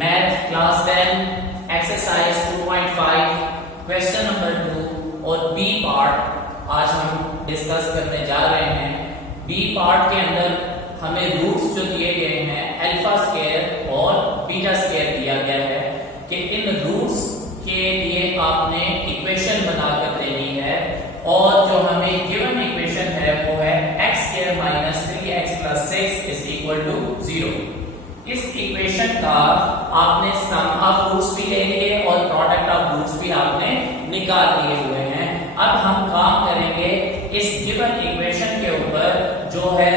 Math class 10 exercise 2.5 question number 2 और B part आज हम डिस्कस करने जा रहे हैं. बी पार्ट के अंदर हमें रूट्स जो दिए गए हैं अल्फा स्क्वायर और बीटा स्क्वायर दिया गया है कि इन रूट्स के लिए आपने इक्वेशन बनाकर देनी है और जो हमें गिवन इक्वेशन है वो है x square minus 3x plus 6 is equal to 0. इस इक्वेशन का आपने सम ऑफ रूट्स भी ले लिए और प्रोडक्ट ऑफ रूट्स भी आपने निकाल लिए हुए हैं. अब हम काम करेंगे इस गिवन इक्वेशन के ऊपर जो है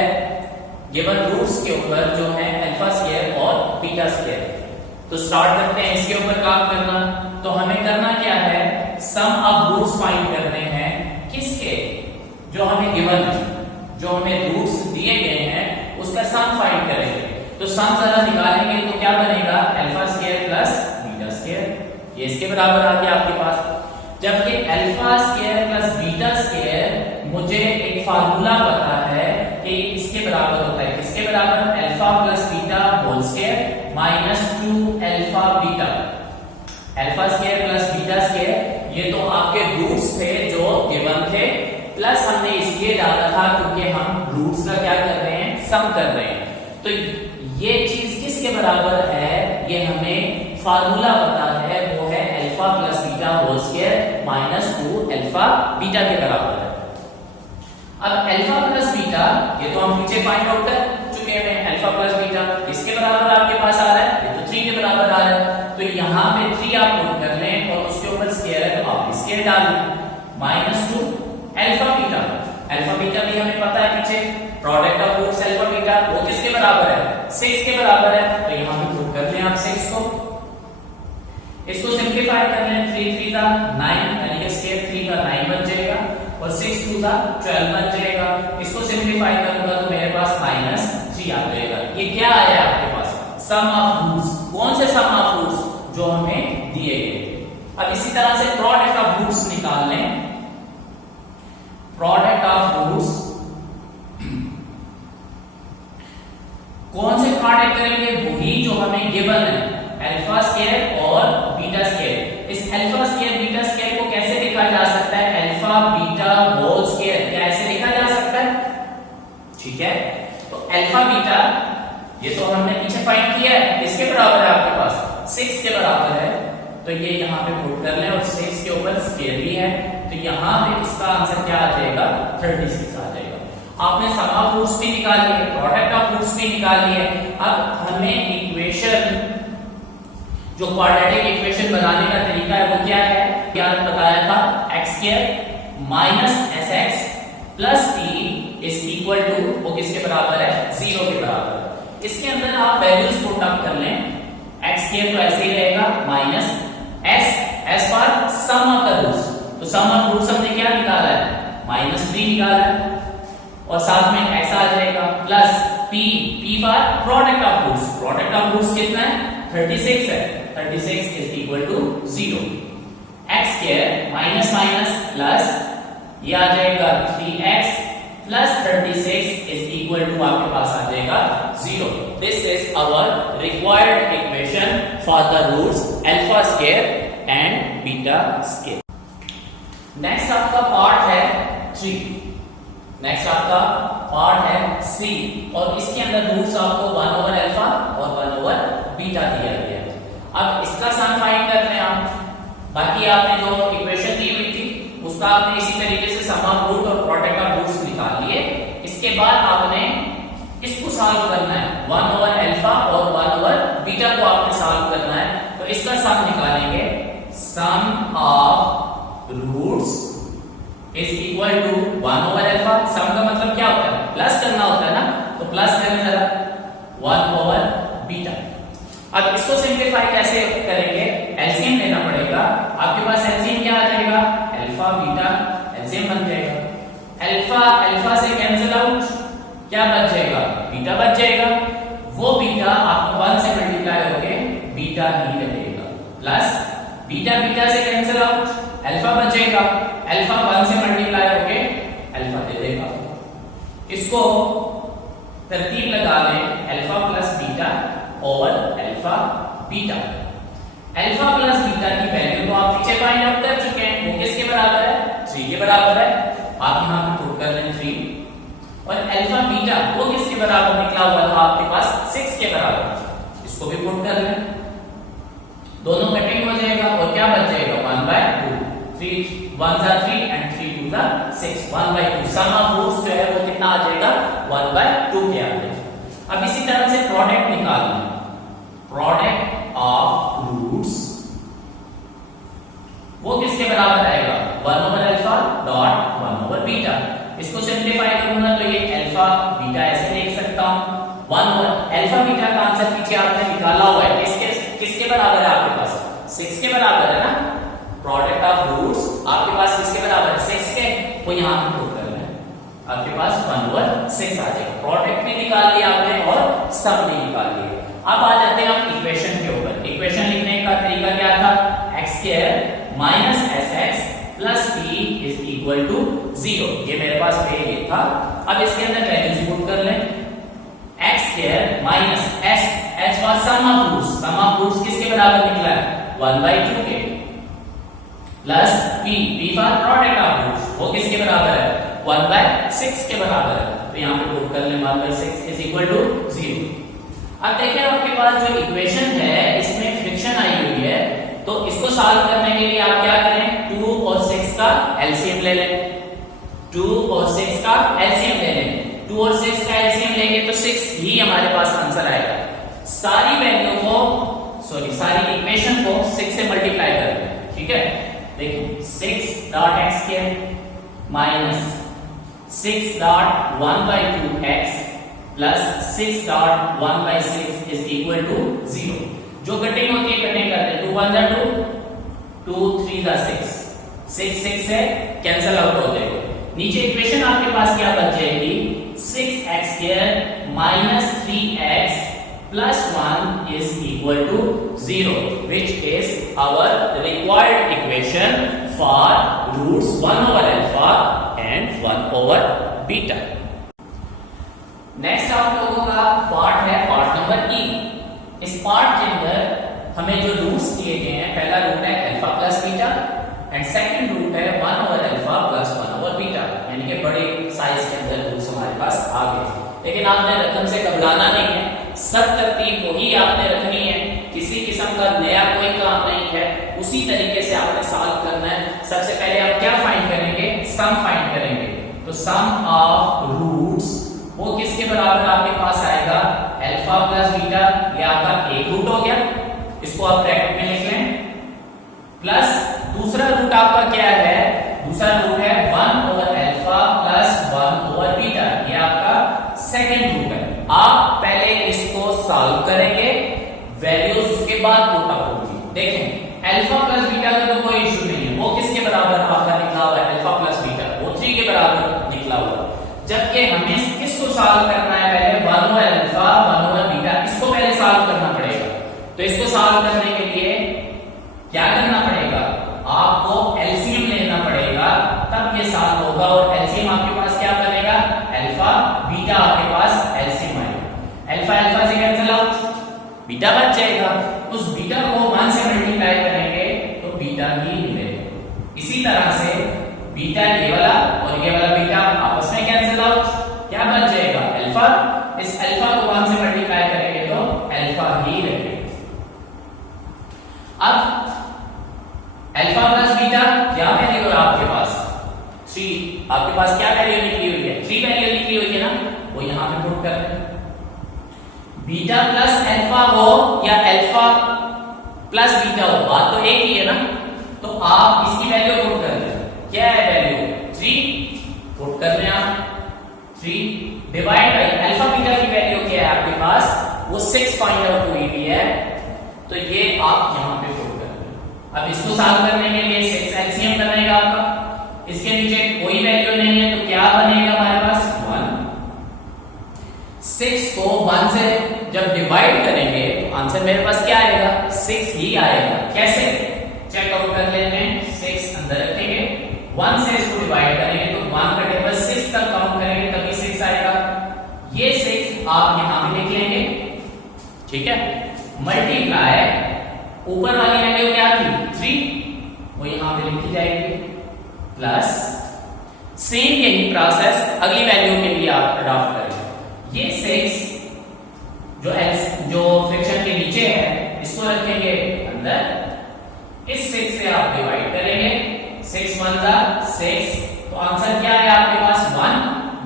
गिवन रूट्स के ऊपर जो है अल्फा स्क्वायर और बीटा स्क्वायर. तो स्टार्ट करते हैं इसके ऊपर काम करना. तो हमें करना क्या है, सम ऑफ रूट्स फाइंड करने हैं. किसके? जो हमें गिवन है, जो हमें रूट्स दिए गए हैं उसका सम फाइंड करेंगे. तो सम जरा निकालेंगे तो क्या बनेगा, alpha square plus beta square. ये इसके बराबर आ गया आपके पास. जबकि alpha square plus beta square मुझे एक फार्मूला पता है कि इसके बराबर होता है. किसके बराबर? Alpha plus beta whole square minus 2 alpha beta. Alpha square plus beta square ये तो आपके रूट्स थे जो गिवन थे, प्लस हमने इसलिए डाला था क्योंकि हम रूट्स का क्या कर रहे हैं, सम कर रहे हैं. तो ये चीज किसके बराबर है, ये हमें फार्मूला पता है, वो है alpha plus beta whole square minus 2 alpha beta के बराबर है. अब अल्फा प्लस बीटा ये तो हम नीचे फाइंड आउट कर चुके हैं. अल्फा प्लस बीटा इसके बराबर आपके पास आ रहा है, ये तो 3 के बराबर आ रहा है. तो यहाँ पे 3 आप नोट कर लें और उसके ऊपर स्क्वायर है तो आप स्क्वायर डाल लें. Minus 2 alpha beta. Alpha beta भी हमें पता है पीछे product of roots alpha beta वो किसके बराबर है, 6 के बराबर है. तो यहाँ पे पुट कर लें आप 6 को. इसको सिंपलीफाई कर लें. 3 3 का 9 यानी कि स्क्वायर 3 का 9 बन जाएगा और 6 2 का 12 बन जाएगा. इसको सिंपलीफाई करूंगा तो मेरे पास माइनस 3 आ जाएगा. ये क्या आया आपके पास, सम ऑफ रूट्स. कौन से सम ऑफ रूट्स? जो हमें दिए गए. अब इसी तरह से प्रोडक्ट ऑफ रूट्स निकाल लें. प्रोडक्ट ऑफ रूट्स कौन से प्रोडक्ट करेंगे, वही जो हमें गिवन है अल्फा स्क्वायर और बीटा स्क्वायर. इस अल्फा स्क्वायर बीटा स्क्वायर को कैसे लिखा जा सकता है, अल्फा बीटा होल स्क्वायर. कैसे लिखा जा सकता है, ठीक है. तो अल्फा बीटा ये तो हमने पीछे फाइंड किया है, इसके बराबर है आपके पास 6 के बराबर है. तो ये यहाँ पे पुट कर लें और 6 के ऊपर स्क्वायर भी है. तो यहाँ पे इसका आंसर क्या आ जाएगा, 36 आ जाएगा. आपने सम ऑफ रूट्स भी निकाल लिए, प्रोडक्ट ऑफ रूट्स भी निकाल लिए. अब हमें इक्वेशन जो क्वाड्रेटिक इक्वेशन बनाने का तरीका है वो क्या है, क्या बताया था, x square minus sx plus p is equal to वो किसके बराबर है, 0 के बराबर. इसके अंदर आप वैल्यूज पुट अप कर लें. x स्क्वायर तो ऐसे ही रहेगा minus s for sum of the roots. तो सम ऑफ रूट्स हमने क्या निकाला है, माइनस 3 निकाला है और साथ में x आ जाएगा plus p for product of roots. Product of roots कितना है, 36 है. 36 is equal to 0. x square minus minus plus ये आ जाएगा 3x plus 36 is equal to आपके पास आ जाएगा 0. This is our required equation for the roots alpha square and beta square. Next आपका पार्ट है 3. नेक्स्ट आपका पार्ट है C और इसके अंदर रूट्स आपको 1 ओवर अल्फा और 1 ओवर बीटा दिया गया है. अब इसका सम फाइंड कर लें आप. बाकी आपने जो इक्वेशन दी हुई थी उसका आपने इसी तरीके से सम ऑफ रूट और प्रोडक्ट ऑफ रूट्स निकाल लिए. इसके बाद आपने इसको सॉल्व करना है. 1 ओवर अल्फा और 1 ओवर बीटा को आपने सॉल्व करना है. तो इसका सम निकालेंगे. Sum of roots is equal to 1 over alpha. Sum का मतलब क्या होता है, प्लस करना होता है ना. तो प्लस करें जरा 1 ओवर बीटा. अब इसको सिंपलीफाई कैसे करेंगे, एलसीएम लेना पड़ेगा. आपके पास एलसीएम क्या आ जाएगा, अल्फा बीटा एलसीएम बन जाएगा. अल्फा अल्फा से कैंसिल आउट, क्या बच जाएगा, बीटा बच जाएगा. वो बीटा आपको 1 से मल्टीप्लाई होके बीटा ही रहेगा. प्लस बीटा बीटा से कैंसिल आउट, अल्फा बचेगा. अल्फा 1 से मल्टीप्लाई होके अल्फा दे देगा. इसको तरतीब लगा लें alpha plus beta over alpha beta. Alpha plus beta की वैल्यू तो आप पीछे फाइंड आउट कर चुके हैं, वो किसके बराबर है? 3 के बराबर है। आप यहां पे पुट कर लें 3 और अल्फा बीटा वो किसके बराबर निकला हुआ था आपके पास? 6 के बराबर। इसको भी पुट कर लें, दोनों कटिंग हो जाएगा और क्या बच जाएगा? 1/2। 3 1 जा 3 एंड 3 2 जा 6, 1/2। सम ऑफ रूट्स जो है वो कितना आ जाएगा? 1/2 के आ जाएगा। अब इसी तरह से प्रोडक्ट निकालना, प्रोडक्ट ऑफ रूट्स वो किसके बराबर आएगा? 1 over alpha dot 1 over beta. इसको सिंपलीफाई करूंगा तो ये अल्फा बीटा ऐसे लिख सकता हूं। 1 ओवर अल्फा बीटा का आंसर पीछे आपने निकाला हुआ है, किसके बराबर है आपके पास? 6 के बराबर है ना। प्रोडक्ट ऑफ रूट्स आपके पास किसके बराबर है? 6 के। वो यहां पे पुट कर लें, आपके पास 1 ओवर 6 आ जाएगा। प्रोडक्ट भी निकाल लिया आपने और सम भी निकाल लिया। अब आ जाते हैं हम इक्वेशन के ऊपर। इक्वेशन लिखने का तरीका क्या था? x² minus sx plus p is equal to 0। ये मेरे पास ये था। अब इसके अंदर वैल्यूज पुट कर लें। x² minus h was sum of roots, sum of roots किसके बराबर निकला है? 1/2 के, plus p for product of roots वो किसके बराबर है? 1/6 के बराबर है। तो यहां पे पुट कर लें 1/6 इज इक्वल टू 0। अब देखिए आपके पास जो इक्वेशन है इसमें फ्रिक्शन आई हुई है, तो इसको सॉल्व करने के लिए आप क्या करें? 2 और 6 का एलसीएम ले लें। 2 और 6 का एलसीएम ले लें। 2 और 6 का एलसीएम लेंगे तो 6 ही हमारे पास आंसर आएगा। सारी वैल्यू को सारी इक्वेशन को 6 से मल्टीप्लाई कर दें, ठीक है? देखिए 6 dot x² minus 6 dot 1/2x plus 6 dot 1/6 is equal to 0। जो कटिंग होती है कटिंग करते हैं, 2 1 जा 2, 2 3 जा 6, 6 से कैंसिल आउट हो जाएगा। नीचे इक्वेशन आपके पास क्या बच जाएगी? 6x² minus 3x plus 1 is equal to 0, which is our required equation for roots 1 over alpha and 1 over beta. Next आप लोगों का पार्ट है पार्ट नंबर ई। इस पार्ट के अंदर हमें जो रूट्स दिए गए हैं, पहला रूट है alpha plus beta and second root है 1 over alpha plus 1 over beta, यानी कि बड़े साइज के अंदर रूट्स हमारे पास आ गए। लेकिन आपने रकम से घबराना नहीं है, सब तरतीब वही आपने रखनी है, किसी किस्म का नया कोई काम नहीं है, उसी तरीके से आपने सॉल्व करना है। सबसे पहले आप क्या फाइंड करेंगे? सम फाइंड करेंगे। तो सम ऑफ रूट्स वो किसके बराबर आपके पास आएगा? अल्फा प्लस बीटा, ये आपका एक रूट हो गया, इसको आप ब्रैकेट में लिख लें, प्लस दूसरा रूट आपका क्या है? दूसरा रूट है 1 over alpha plus 1 over beta, ये आपका सेकंड रूट है। आप पहले इसको सॉल्व करेंगे, वैल्यूज उसके बाद पुट अप होगी। देखें अल्फा प्लस बीटा का तो कोई इशू नहीं है, वो किसके बराबर आपका निकला हुआ है? अल्फा प्लस बीटा वो 3 के बराबर निकला हुआ है। जबकि हमें किसको सॉल्व करना है? पहले 1 ओवर अल्फा 1 ओवर बीटा, इसको पहले सॉल्व करना पड़ेगा। तो इसको सॉल्व करने के लिए क्या करना पड़ेगा? आपको एलसीएम लेना पड़ेगा, तब ये सॉल्व होगा। और एलसीएम आपके पास क्या बनेगा? अल्फा बीटा आपके पास एलसीएम आएगा। अल्फा अल्फा से कैंसिल आउट, बीटा बच जाएगा। उस बीटा को 1 से मल्टीप्लाई करेंगे तो बीटा ही मिलेगा। इसी तरह से बीटा ये वाला और ये वाला बीटा आपस में कैंसिल आउट, क्या बच जाएगा? अल्फा। इस अल्फा को 1 से मल्टीप्लाई करेंगे तो अल्फा ही रहेगा। अब अल्फा प्लस बीटा क्या वैल्यू है आपके पास? 3। आपके पास क्या वैल्यू निकली हुई है? 3 वैल्यू निकली हुई है ना, वो यहां पे पुट कर दें। बीटा प्लस अल्फा हो या अल्फा प्लस बीटा हो, बात तो एक ही है ना। तो आप इसकी वैल्यू पुट कर दें। क्या है वैल्यू? 3 पुट कर लें आप। 3 डिवाइड बाय अल्फा बीटा की वैल्यू क्या है आपके पास? वो 6 फाइंड आउट हुई भी है, तो ये आप यहां पे पुट कर दें। अब इसको सॉल्व करने के लिए 6 एलसीएम बनेगा आपका, इसके नीचे कोई वैल्यू नहीं है तो क्या बनेगा हमारे पास? 1। 6 को 1 से जब डिवाइड करेंगे तो आंसर मेरे पास क्या आएगा? 6 ही आएगा। कैसे? चेक आउट कर लेते हैं। 6 अंदर रखेंगे, 1 से इसको डिवाइड करेंगे तो 1 का टेबल 6 तक काउंट करेंगे तभी 6 आएगा। ठीक है, मल्टीप्लाई ऊपर वाली वैल्यू क्या थी 3, वो यहां पे लिखी जाएगी, प्लस सेम यही प्रोसेस अगली वैल्यू के लिए आप अडॉप्ट करेंगे। ये 6 जो फ्रैक्शन के नीचे है इसको रखेंगे अंदर, इस 6 से आप डिवाइड करेंगे, 6 1 जा 6, तो आंसर क्या है आपके पास 1,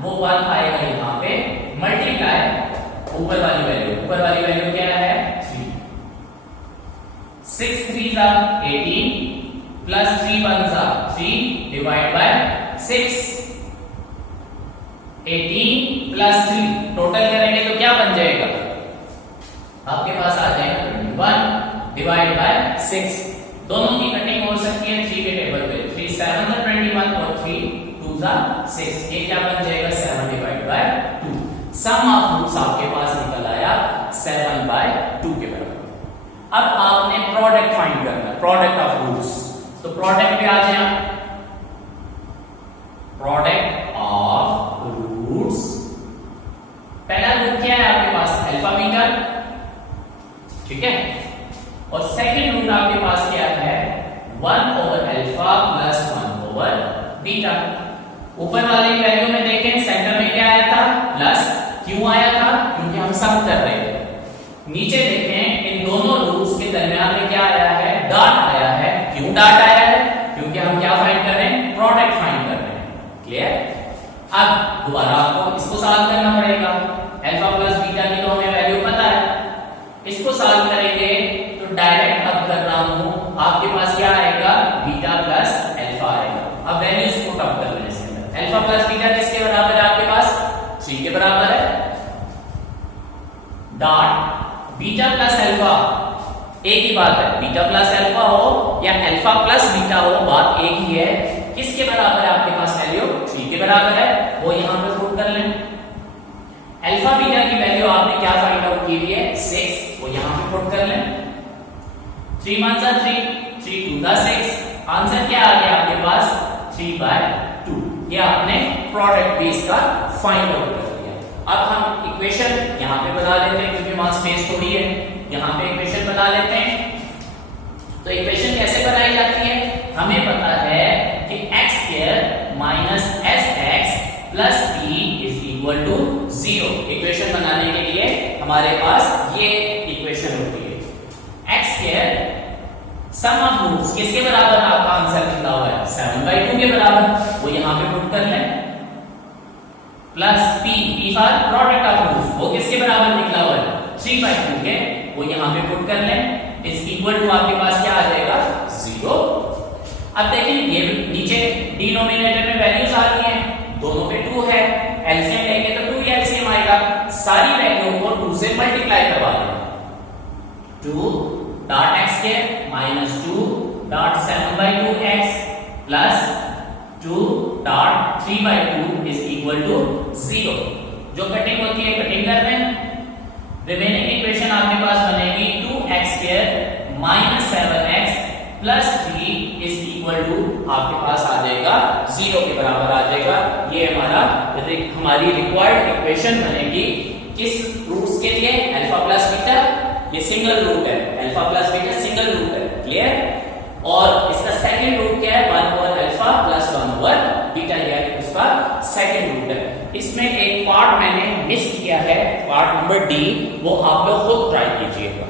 वो 1 आएगा यहां पे, मल्टीप्लाई ऊपर वाली वैल्यू क्या है 3, 6 3 जा 18 प्लस 3 1 जा 3 डिवाइड बाय 6, 18 प्लस 3 टोटल करेंगे तो क्या बन जाएगा आपके पास आ जाएगा 21 डिवाइड बाय 6, दोनों की कटिंग हो सकती है 3 के टेबल पे, 3 7 जा 21 और 3 2 जा 6, ये क्या बन जाएगा 7 divide by 2, sum of roots आपके पास निकल आया 7 बाय 2 के बराबर। अब आपने प्रोडक्ट फाइंड करना है, प्रोडक्ट ऑफ रूट्स, तो प्रोडक्ट पे आ जाए आप, प्रोडक्ट ऑफ रूट्स, पहला रूट क्या है आपके पास अल्फा बीटा, ठीक है, और सेकंड रूट आपके पास क्या है 1 over alpha plus 1 over beta. ऊपर वाली वैल्यू में देखें सेंटर में क्या आया था प्लस, क्यों आया था क्योंकि हम सम कर रहे थे। नीचे देखें इन दोनों रूट्स के दरमियान में क्या आया है डॉट आया है, क्यों डॉट आया है क्योंकि हम क्या फाइंड कर रहे हैं प्रोडक्ट फाइंड कर रहे हैं, क्लियर। अब दोबारा आपको इसको सॉल्व करना पड़ेगा, अल्फा प्लस बीटा की तो हमें वैल्यू पता है, इसको सॉल्व करेंगे तो डायरेक्ट अब कर रहा हूं आपके पास क्या आएगा बीटा प्लस अल्फा आएगा। अब वैल्यूज पुट अप कर लें इसके अंदर, अल्फा प्लस बीटा किसके बराबर है आपके पास 3 के बराबर है, डॉट बीटा प्लस अल्फा, एक ही बात है, बीटा प्लस अल्फा हो या अल्फा प्लस बीटा हो बात एक ही है, किसके बराबर है आपके पास वैल्यू 3 के बराबर है, वो यहां पे पुट कर लें। अल्फा बीटा की वैल्यू आपने क्या फाइंड आउट की है 6, वो यहां पे पुट कर लें, 3 1 जा 3, 3 2 जा 6, आंसर क्या आ गया आपके पास 3 बाय 2, ये आपने प्रोडक्ट बेस का फाइंड आउट कर लिया। अब हम इक्वेशन यहां पे बना लेते हैं क्योंकि वहां स्पेस थोड़ी है, यहां पे इक्वेशन बना लेते हैं। तो इक्वेशन कैसे बनाई जाती है, हमें पता है कि x² minus sx plus p is equal to 0। Equation बनाने के लिए हमारे पास ये इक्वेशन होती है, x² सम ऑफ रूट्स किसके बराबर आपका आंसर निकला हुआ है 7/2 के बराबर, वो यहां पे पुट कर लें, plus p for product of roots, वो किसके बराबर निकला हुआ है 3/2 के, वो यहां पे पुट कर लें, इज इक्वल टू आपके पास क्या आ जाएगा 0। अब देखिए ये नीचे डिनोमिनेटर में वैल्यूज आ रही हैं, दोनों पे 2 है, एलसीएम लेंगे तो 2 एलसीएम आएगा, सारी वैल्यू को 2 से मल्टीप्लाई करवा दें, 2 dot x² minus 2 dot 7/2x plus 2 dot 3/2 is equal to 0। जो कटिंग होती है कटिंग कर दें, रिमेनिंग इक्वेशन आपके पास बनेगी 2x² minus 7x plus 3 is equal to आपके पास आ जाएगा 0 के बराबर आ जाएगा। ये हमारी रिक्वायर्ड इक्वेशन बनेगी किस रूट्स के लिए अल्फा प्लस बीटा, ये सिंगल रूट है, alpha plus beta single root है, क्लियर। और इसका सेकंड रूट क्या है 1 over alpha plus 1 over beta, यानी उसका सेकंड रूट है। इसमें एक पार्ट मैंने मिस किया है, पार्ट नंबर डी, वो आप लोग खुद ट्राई कीजिएगा।